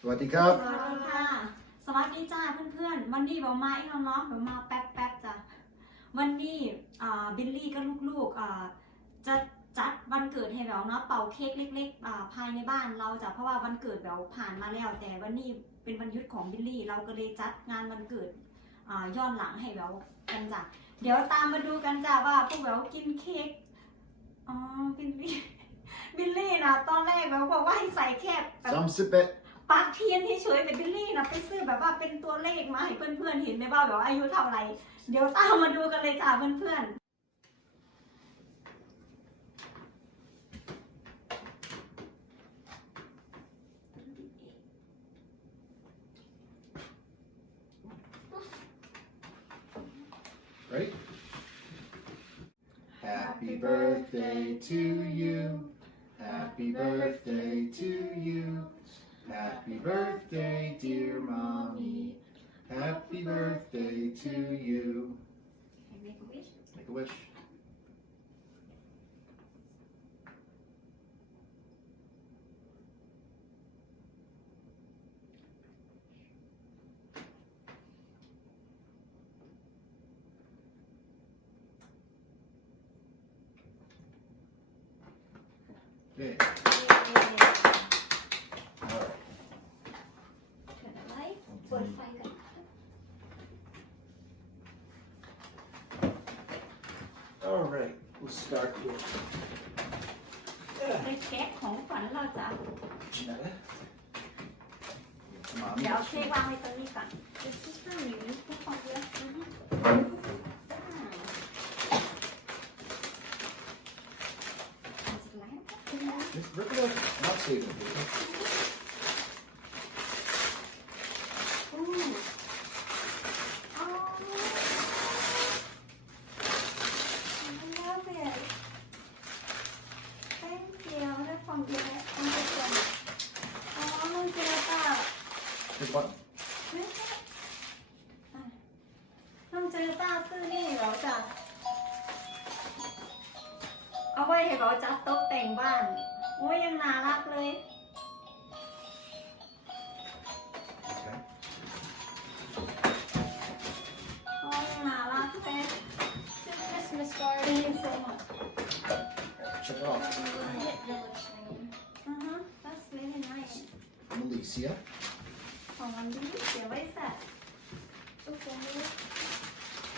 สวัสดีครับ สวัสดีค่ะ สวัสดีจ้าเพื่อนๆ วันนี้เรามาอีกแล้วเนาะเรามาแป๊บๆจ้ะ วันนี้อ่าบิลลี่กับลูกๆอ่าจะจัดวันเกิดให้เราเนาะเป่าเค้กเล็กๆอ่าภายในบ้านเราจ้ะเพราะว่าวันเกิดเราผ่านมาแล้ว แต่วันนี้เป็นวันหยุดของบิลลี่เราก็เลยจัดงานวันเกิดอ่าย้อนหลังให้เรากันจ้ะ เดี๋ยวตามมาดูกันจ้ะว่าพวกเรากินเค้กอ๋อบิลลี่บิลลี่นะตอนแรกเราบอกว่าให้ใส่แค่แบบ Samsipet ปากเทียนเฉยๆแต่บิลลี่นะไปซื้อแบบว่าเป็นตัวเลขมาให้เพื่อนๆเห็นไหมว่าแบบว่าอายุเท่าไหร่เดี๋ยวตามมาดูกันเลยจ้าเพื่อน Ready? Happy birthday to you. Happy birthday to you. Happy birthday, dear mommy. Happy birthday to you. ๆ Make a wish Make a wish. Okay. We'll start with เป็นแก๊กของขวัญเราจ้ะ Janetta. เดี๋ยว Mommy. เอาเค้กวางไว้ตรงนี้ก่อน This is for me ทุกคนเลยอือฮึอ่า Is it light? Just rip it up. Not saving it. เจอต้าซื้อนี่เหรอจ้ะเอาไว้ให้เราจัดโต๊ะแต่งบ้าน โอ้ยยังน่ารักเลย Okay. โอ้ยยังน่ารักเลย Christmas card. Thank you so much Check it off. Uh-huh. That's very nice From Alicia. ของวันนี้เดี๋ยวไว้ใส่ Okay. อ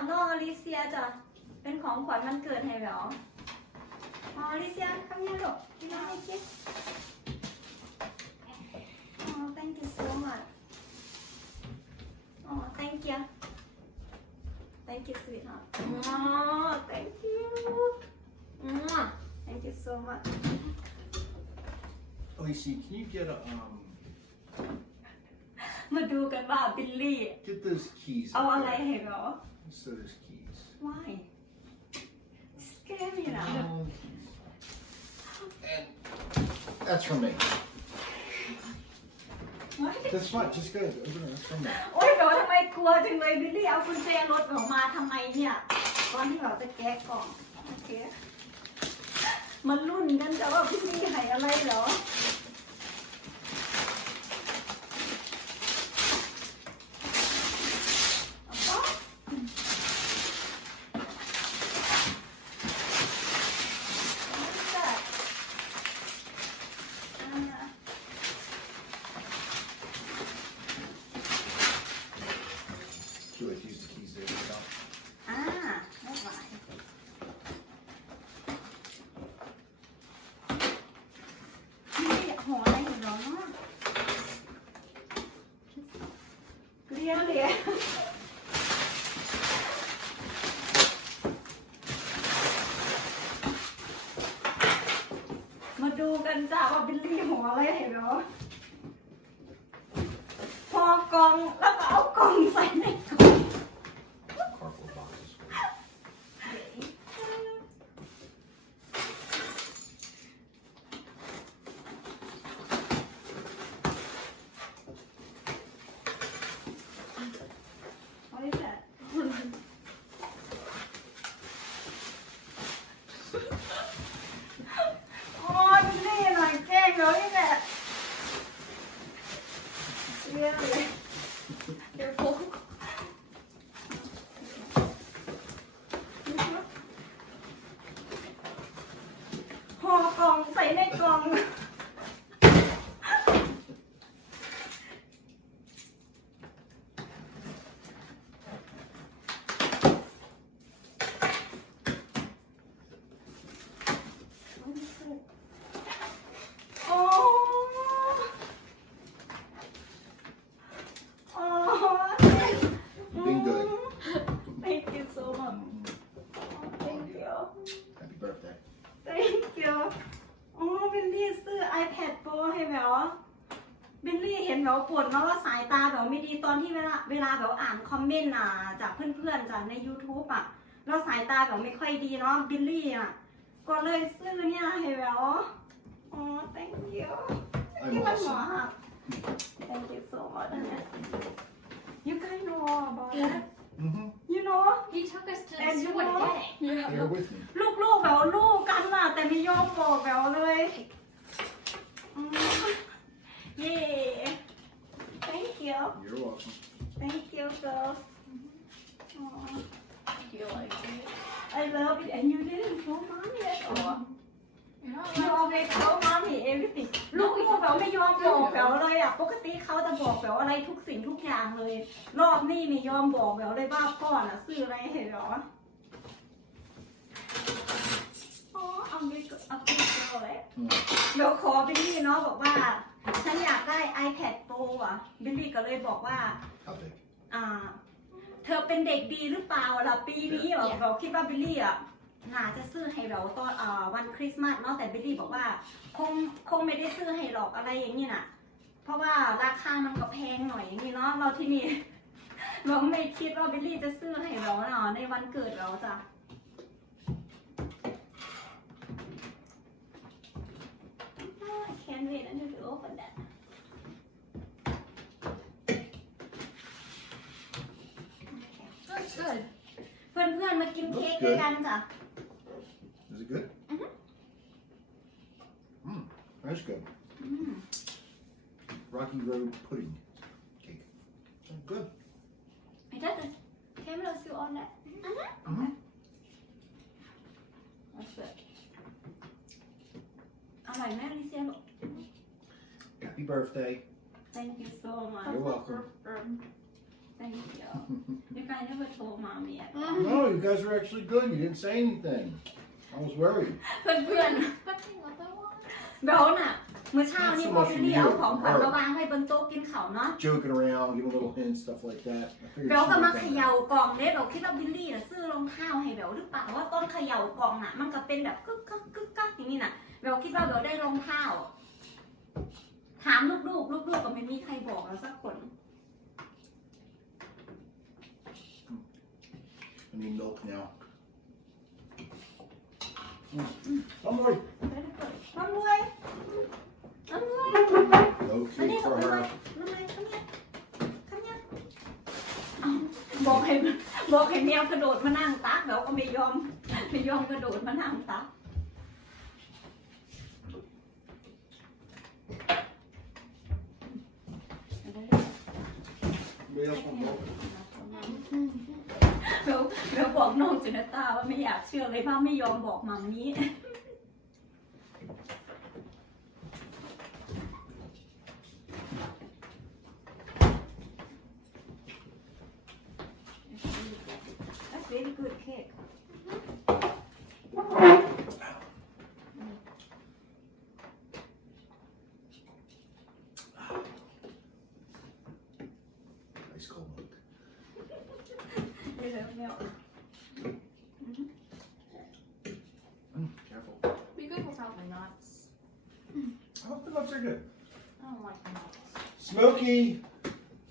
จากนอกอลิเซียจ้ะ เป็นของขวัญวันเกิดให้เหรออ๋ออลิเซียคำนี้ลูกกินน้ำให้คิดอ๋อ thank you so much อ๋อ thank you thank you sweetheart อ๋อ thank you อืม thank you so much Alicia, can you get a um มาดูกันว่าบิลลี่ get those keys? เอา up อะไร there? ให้เหรอ So there's keys. why scary นะ Um, and that's from me. Why? That's fine. Just go ahead. Open it. That's from me. โอ๊ยเดี๋ยวทำไมกลัวจังเลยบิลลี่เอากุญแจรถออกมาทำไมเนี่ยตอนที่เราจะแกะกล่องโอเคมันรุ่นกันแต่ว่าพี่ลี่ให้อะไรเหรอ เอากล่องใส่ในกล่อ iPad Pro ให้แบวบิลลี่เห็นแบวปวดมาว่าสายตาแบวไม่ดีตอนที่เวลาเวลาแบวอ่านคอมเมนต์อะจากเพื่อนๆจากใน YouTube อะแล้วสายตาแบวไม่ค่อยดีเนาะบิลลี่อะก็เลยซื้อเนี่ยให้แบวอ๋อ thank you I'm ที่มันหมอ awesome. ค่ะ thank you so much you guys know all about that Mm-hmm. you know He took us to And the you school know- wedding. Bear with me. ลูกๆแบบลูกกันน่ะแต่ไม่ยอมบอกแบบเลยอืม เย้ thank you You're welcome. thank you girls Aw, Do you like it? I love it and you didn't tell mommy at all You're not you allowed always tell mommy everything ลูกๆแบบไม่ยอมบอกแบบเลยอะ ปกติเขาจะบอกแบบอะไรทุกสิ่งทุกอย่างเลย รอบนี้ไม่ยอมบอกแบบเลยว่าพ่อน่ะซื้ออะไรให้เหรออ๋อเอาไปเอาไปเอาเลย Mm. เดี๋ยวขอบิลลี่เนาะบอกว่า ฉันอยากได้ iPad Pro อะ บิลลี่ก็เลยบอกว่า How big? อ่า เธอเป็นเด็กดีหรือเปล่าล่ะปีนี้แบบเราคิดว่าบิลลี่อะน่าจะซื้อให้เราตอนอ่าวันคริสต์มาสเนาะแต่บิลลี่บอกว่า คงคงไม่ได้ซื้อให้หรอกอะไรอย่างนี้น่ะ เพราะว่าราคามันก็แพงหน่อยอย่างนี้เนาะเราที่นี่ เราไม่คิดว่าบิลลี่จะซื้อให้เราเนาะในวันเกิดเราจ้ะ Oh, I can't wait until you open that. That's good. เพื่อนๆมากินเค้กด้วยกันจ้ะ Is it good? Mhm. Mm, that's good. อืม Rocky Road pudding cake. Oh, good. I did it. Camera still on that. Mhm. That's it. อร่อยไหมลิเซียลูก Happy birthday. Thank you so much. You're welcome. Thank you. You guys never told mommy yet. No, you guys are actually good. You didn't say anything. I was worried. เพื่อน Expecting what they want. ๆเบลน่ะเมื่อเช้านี้พอบิลลี่เอาของขวัญมาวางให้บนโต๊ะกินข้าวเนาะ Joking around, giving little hints, stuff like that. I figured เบลก็ she มา would เข think ย่ากล่องเนี่ยเบลคิดว่าบิลลี่น่ะซื้อรองเท้าให้เบลหรือเปล่าว่าต้นเขย่ากล่องน่ะ มันก็เป็นแบบกึกกักกึกกักอย่างนี้น่ะเบลคิดว่าเบลได้รองเท้า ถามลูกๆ ลูกๆก็ไม่มีใครบอกเราสักคน I need milk now. Mm. I'm worried. น้ำรวยน้ำรวย No อันนี้ cake ของ for น้ำรวย her. น้ำรวยข้างเนี้ยข้างเนี้ยเอ้าบอกให้บอกให้แมวกระโดดมานั่งตักเบลก็ไม่ยอม ไม่ยอมกระโดดมานั่งตัก Anybody else want milk? เบลเบลบอกน้องจินตาว่าไม่อยากเชื่อเลยว่าไม่ยอมบอกมัมมี่ That's very are good. I don't like Smokey,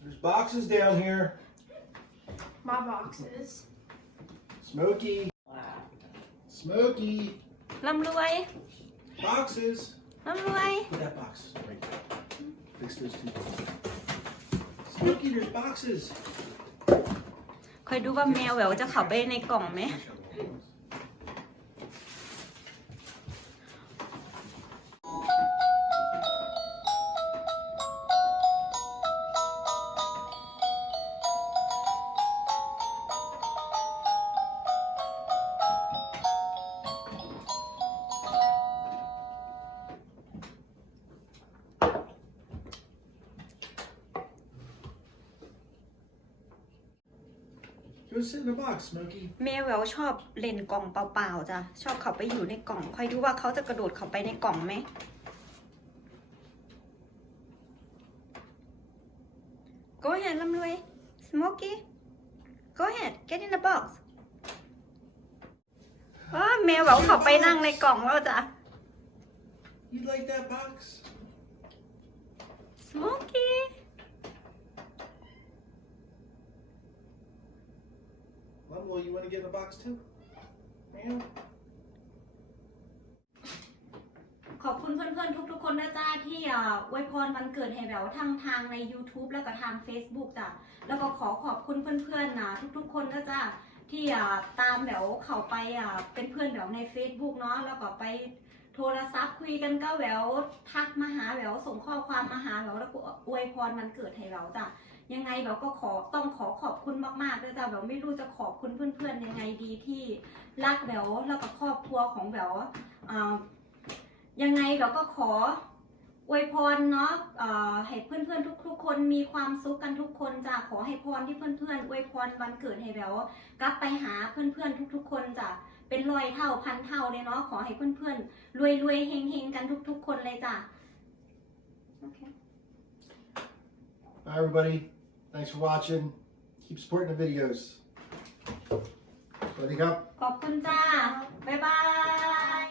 there's boxes down here. My boxes. Smokey. Smokey, ร่ำรวย boxes. ร่ำรวย Put that box right there. Fix those two. Smokey, there's boxes. คอยดูว่าแมวแหววจะเข้าไปในกล่องไหม Go sit in the box, Smokey. แมวแหววชอบเล่นกล่องเปล่าๆจ้ะชอบเข้าไปอยู่ในกล่องคอยดูว่าเขาจะกระโดดเข้าไปในกล่องไหม Go ahead ร่ำรวย Smokey Go ahead get in the box ว้าแมวแหววเข้าไปนั่งในกล่องแล้วจ้ะ You like that box? Smokey Lemuel, you want to get in the box too? Meow. ขอบคุณเพื่อนๆ ทุกๆ คนนะจ้าที่อ่าอวยพรวันเกิดให้แหววทั้งทางใน YouTube แล้วก็ทาง Facebook จ้ะแล้วก็ขอขอบคุณเพื่อนๆนะทุกๆ คนนะจ้าที่อ่าตามแหววเข้าไปอ่าเป็นเพื่อนแหววใน Facebook เนาะแล้วก็ไปโทรศัพท์คุยกันก็แหววทักมาหาแหววส่งข้อความมาหาแหววแล้วก็อวยพรวันเกิดให้แหววจ้ะ ยังไงแหววก็ขอต้องขอขอบคุณมากๆด้วยจ้ะแหววไม่รู้จะขอบคุณเพื่อนๆยังไงดีที่รักแหววแล้วก็ครอบครัวของแหววยังไงเราก็ขออวยพรเนาะให้เพื่อนๆ ทุกๆ คนมีความสุขกันทุกคนจ้ะขอให้พรที่เพื่อนๆอวยพรวันเกิดให้แล้วกลับไปหาเพื่อนๆ ทุกๆ คนจ้ะเป็นร้อยเท่าพันเท่าเลยเนาะขอให้เพื่อนๆรวยๆเฮงๆกันทุกๆ คนเลยจ้ะโอเค Bye, everybody. Thanks for watching. Keep supporting the videos. Sawasdee krap. ขอบคุณจ้าบ๊ายบาย